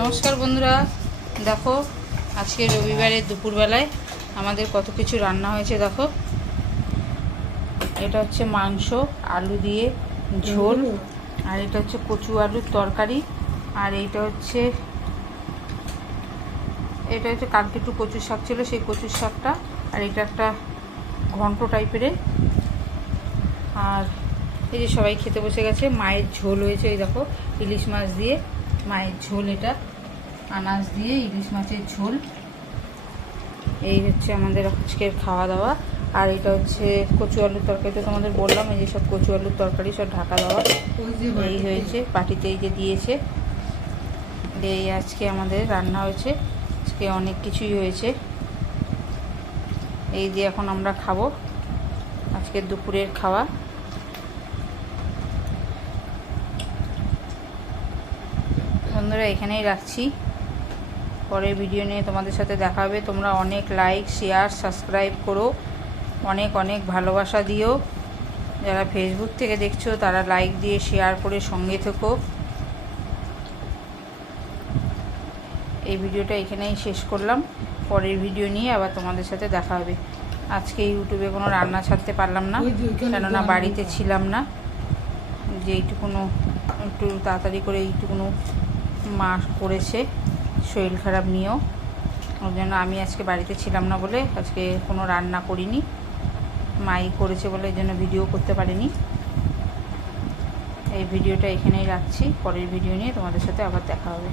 নমস্কার বন্ধুরা, দেখো আজকে রবিবারের দুপুরবেলায় আমাদের কত কিছু রান্না হয়েছে। দেখো, এটা হচ্ছে মাংস আলু দিয়ে ঝোল, আর এটা হচ্ছে কচু আলুর তরকারি, আর এটা হচ্ছে কালকে একটু কচু শাক ছিল, সেই কচু শাকটা, আর এটা একটা ঘন্ট টাইপের। আর এই যে সবাই খেতে বসে গেছে। মায়ের ঝোল হয়েছে, এই দেখো ইলিশ মাছ দিয়ে মায়ের ঝোল, এটা আনাজ দিয়ে ইলিশ মাছের ঝোল। এই হচ্ছে আমাদের আজকের খাওয়া দাওয়া। আর এটা হচ্ছে কচু আলুর তরকারি, তো তোমাদের বললাম এই যে সব কচু আলুর তরকারি সব ঢাকা দেওয়া এই হয়েছে, পাটিতে এই যে দিয়েছে। এই আজকে আমাদের রান্না হয়েছে, আজকে অনেক কিছুই হয়েছে। এই যে এখন আমরা খাবো আজকের দুপুরের খাওয়া। বন্ধুরা এখানেই রাখছি, পরের ভিডিও নিয়ে তোমাদের সাথে দেখা হবে। তোমরা অনেক লাইক শেয়ার সাবস্ক্রাইব করো, অনেক অনেক ভালোবাসা দিও। যারা ফেসবুক থেকে দেখছো তারা লাইক দিয়ে শেয়ার করে সঙ্গে থেকো। এই ভিডিওটা এখানেই শেষ করলাম, পরের ভিডিও নিয়ে আবার তোমাদের সাথে দেখা হবে। আজকে ইউটিউবে কোনো রান্না ছাড়তে পারলাম না, কেননা বাড়িতে ছিলাম না। যে এইটুকুনো একটু তাড়াতাড়ি করে এইটুকুনো মা করেছে শরীর খারাপ নিয়েও, ওই জন্য আমি আজকে বাড়িতে ছিলাম না বলে আজকে কোনো রান্না করিনি। মাই করেছে বলে এই জন্য ভিডিও করতে পারিনি। এই ভিডিওটা এখানেই রাখছি, পরের ভিডিও নিয়ে তোমাদের সাথে আবার দেখা হবে।